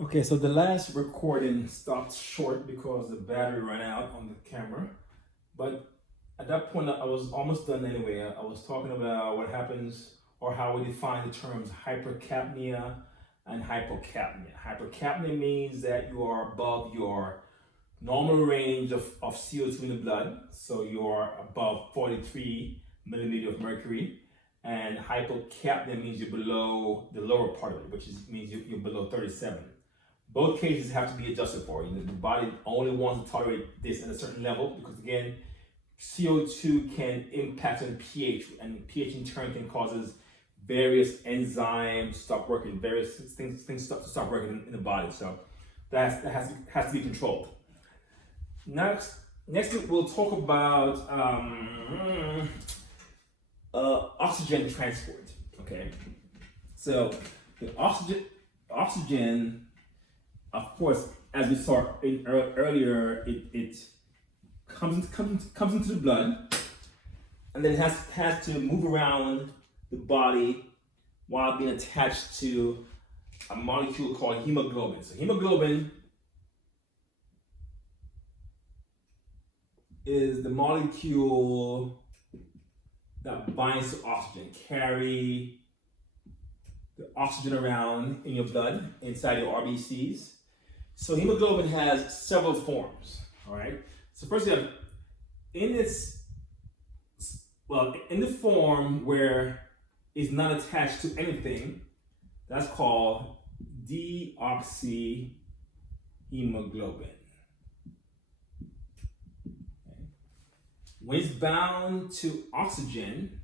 Okay, so the last recording stopped short because the battery ran out on the camera. But at that point, I was almost done anyway. I was talking about what happens or how we define the terms hypercapnia and hypocapnia. Hypercapnia means that you are above your normal range of CO2 in the blood. So you're above 43 millimeter of mercury. And hypocapnia means you're below the lower part of it, which means you're below 37. Both cases have to be adjusted for. The body only wants to tolerate this at a certain level because, again, CO2 can impact on pH, and pH in turn can cause various enzymes to stop working, various things to stop working in the body. So that has to be controlled. Next we'll talk about oxygen transport. Okay, so the oxygen, of course, as we saw earlier, it comes into the blood, and then it has to move around the body while being attached to a molecule called hemoglobin. So hemoglobin is the molecule that binds to oxygen, carry the oxygen around in your blood, inside your RBCs. So hemoglobin has several forms, all right? So first you have, in the form where it's not attached to anything, that's called deoxyhemoglobin. Okay. When it's bound to oxygen,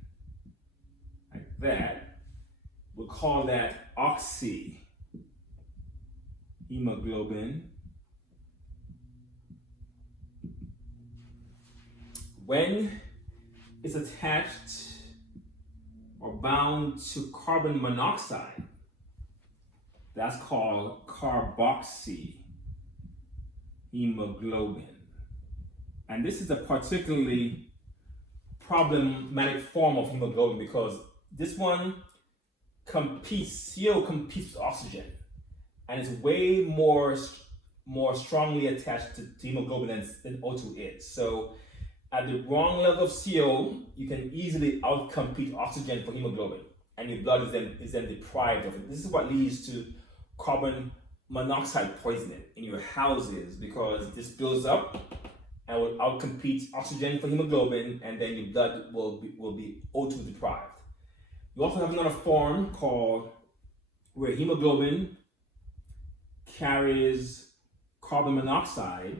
like that, we'll call that oxyhemoglobin. When it's attached or bound to carbon monoxide, that's called carboxy hemoglobin. And this is a particularly problematic form of hemoglobin because this one CO competes with oxygen, and it's way more strongly attached to hemoglobin than O2 is. So at the wrong level of CO, you can easily outcompete oxygen for hemoglobin, and your blood is then deprived of it. This is what leads to carbon monoxide poisoning in your houses, because this builds up and will outcompete oxygen for hemoglobin, and then your blood will be O2 deprived. You also have another form called where hemoglobin carries carbon monoxide.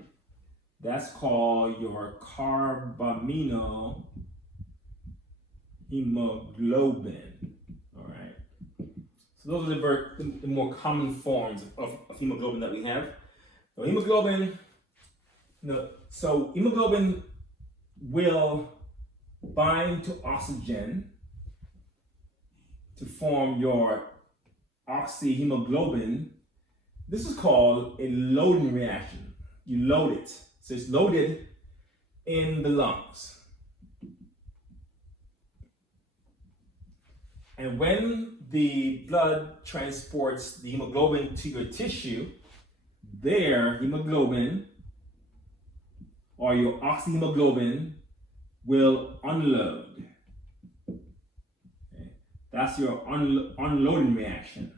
That's called your carbaminohemoglobin. All right. So those are the more common forms of hemoglobin that we have. So hemoglobin will bind to oxygen to form your oxyhemoglobin. This is called a loading reaction. You load it. So it's loaded in the lungs. And when the blood transports the hemoglobin to your tissue, their hemoglobin or your oxyhemoglobin will unload. Okay. That's your unloading reaction,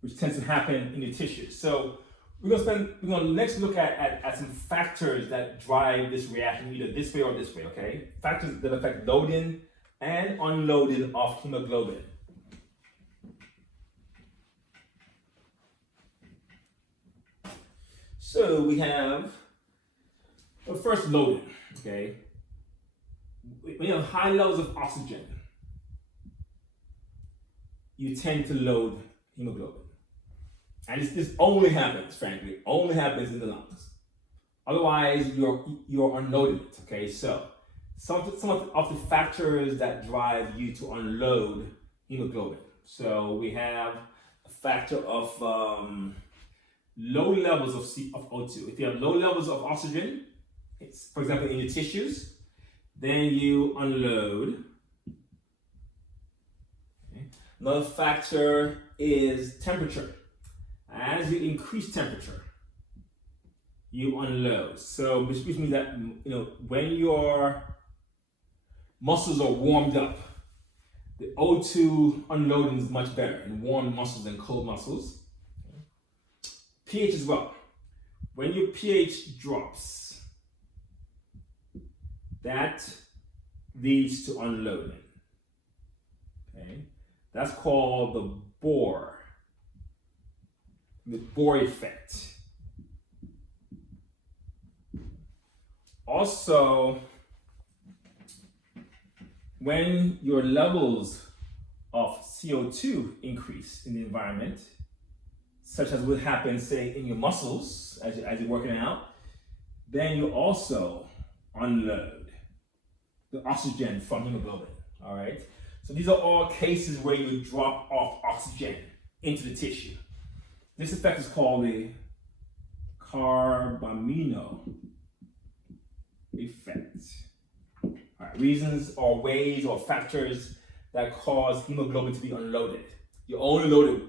which tends to happen in your tissues. So we're gonna next look at some factors that drive this reaction, either this way or this way, okay? Factors that affect loading and unloading of hemoglobin. So we have, first loading, okay? When you have high levels of oxygen, you tend to load hemoglobin. And this only happens, frankly, only happens in the lungs. Otherwise, you're unloading it, okay? So some of the factors that drive you to unload hemoglobin. So we have a factor of low levels of O2. If you have low levels of oxygen, for example, in your tissues, then you unload. Okay. Another factor is temperature. as you increase temperature, you unload. So which means that when your muscles are warmed up, the O2 unloading is much better in warm muscles than cold muscles. pH as well. When your pH drops, that leads to unloading. Okay, that's called the Bohr effect. Also, when your levels of CO2 increase in the environment, such as would happen, say, in your muscles as you're working out, then you also unload the oxygen from hemoglobin, all right? So these are all cases where you drop off oxygen into the tissue. This effect is called the Carbamino effect. All right, reasons or ways or factors that cause hemoglobin to be unloaded. You only load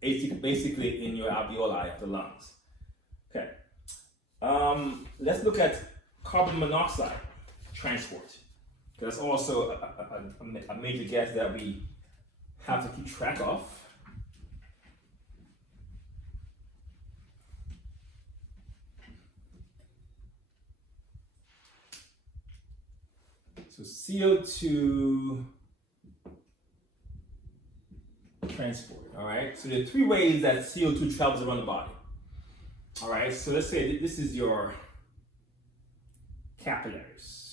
it basically in your alveoli of the lungs. Okay. Let's look at carbon monoxide transport. That's also a major gas that we have to keep track of. So CO2 transport, all right? So there are three ways that CO2 travels around the body. All right, so let's say this is your capillaries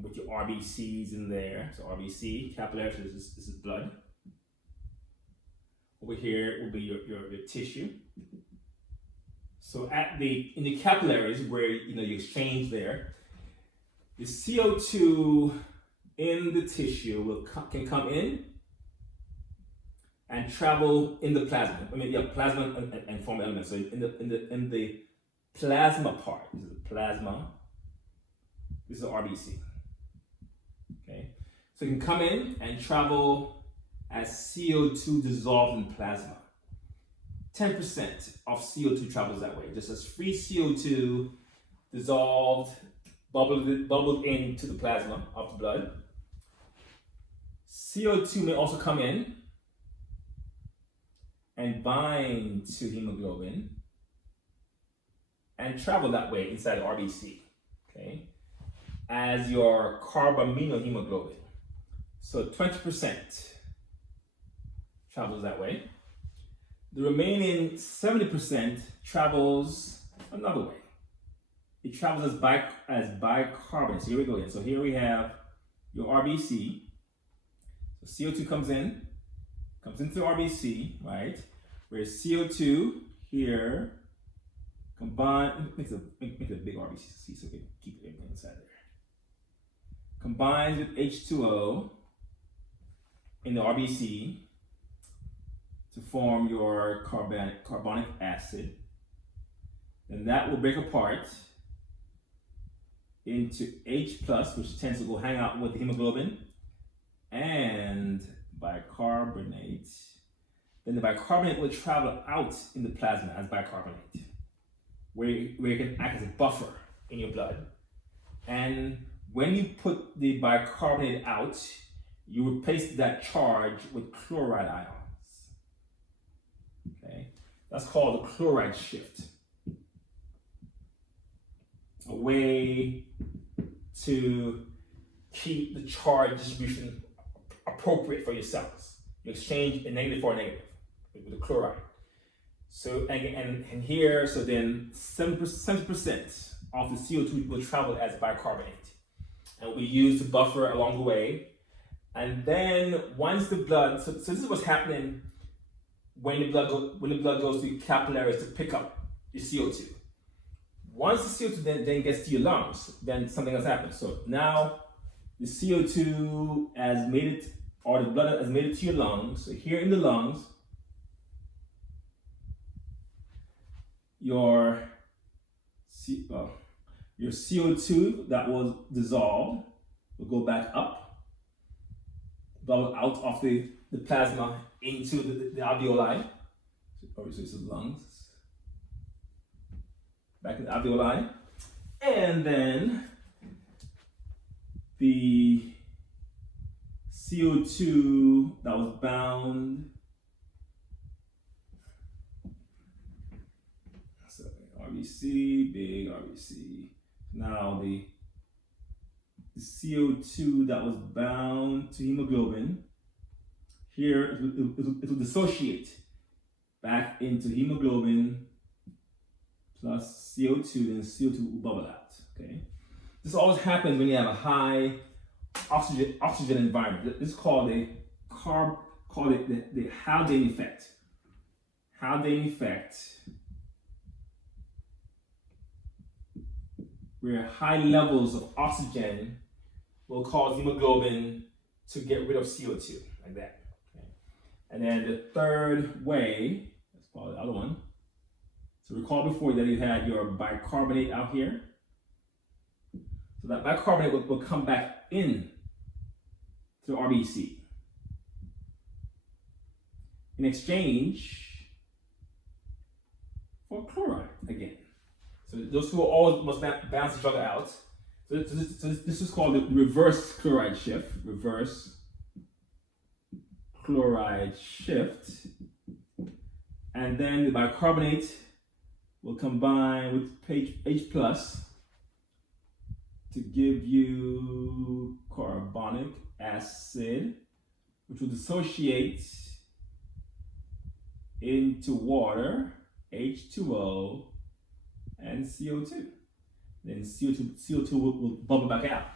with your RBCs in there. So RBC, capillaries, this is blood. Over here will be your tissue. So in the capillaries where you exchange there, the CO2 in the tissue can come in and travel in the plasma. Plasma and form elements. So in the plasma part, this is the plasma. This is the RBC. Okay, so it can come in and travel as CO2 dissolved in plasma. 10% of CO2 travels that way, just as free CO2 dissolved, bubbled into the plasma of the blood. CO2 may also come in and bind to hemoglobin and travel that way inside the RBC, okay, as your carbamino hemoglobin. So 20% travels that way. The remaining 70% travels another way. It travels as bicarbonate. So here we go again. So here we have your RBC. So CO2 comes into the RBC, right? Where CO2 here combine, make it a big RBC so we can keep everything inside there. Combines with H2O in the RBC to form your carbonic acid. Then that will break apart into H+, which tends to go hang out with the hemoglobin, and bicarbonate. Then the bicarbonate will travel out in the plasma as bicarbonate, where it can act as a buffer in your blood. And when you put the bicarbonate out, you replace that charge with chloride ions. Okay, that's called the chloride shift. A way to keep the charge distribution appropriate for your cells. You exchange a negative for a negative with the chloride. So and here, so then 70% of the CO2 will travel as bicarbonate and will be used to buffer along the way. And then once the blood, so this is what's happening when the blood goes to the capillaries to pick up the CO2. Once the CO2 then gets to your lungs, then something else happens. So now the CO2 has made it, or the blood has made it to your lungs. So here in the lungs, your CO2 that was dissolved will go back up, bubble out of the plasma into the alveoli. Obviously, it's the lungs. Back in the alveoli. And then the CO2 that was bound. So RBC, big RBC. Now the CO2 that was bound to hemoglobin, here it will dissociate back into hemoglobin plus CO2, then CO2 will bubble out. Okay, this always happens when you have a high oxygen environment. This is called the Haldane effect. Haldane effect, where high levels of oxygen will cause hemoglobin to get rid of CO2, like that. Okay. And then the third way, let's call it the other one. So recall before that you had your bicarbonate out here. So that bicarbonate will come back in to RBC in exchange for chloride again. So those two always must balance each other out. So this is called the reverse chloride shift. Reverse chloride shift. And then the bicarbonate will combine with H plus to give you carbonic acid, which will dissociate into water, H2O, and CO2. Then CO2 will bubble back out.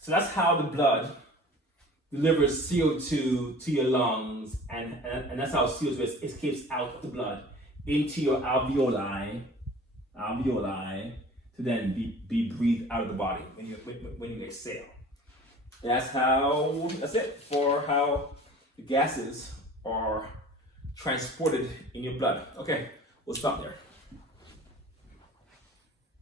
So that's how the blood delivers CO2 to your lungs, and that's how CO2 escapes out of the blood into your alveoli, to then be breathed out of the body when you exhale. That's it for how the gases are transported in your blood. Okay, we'll stop there.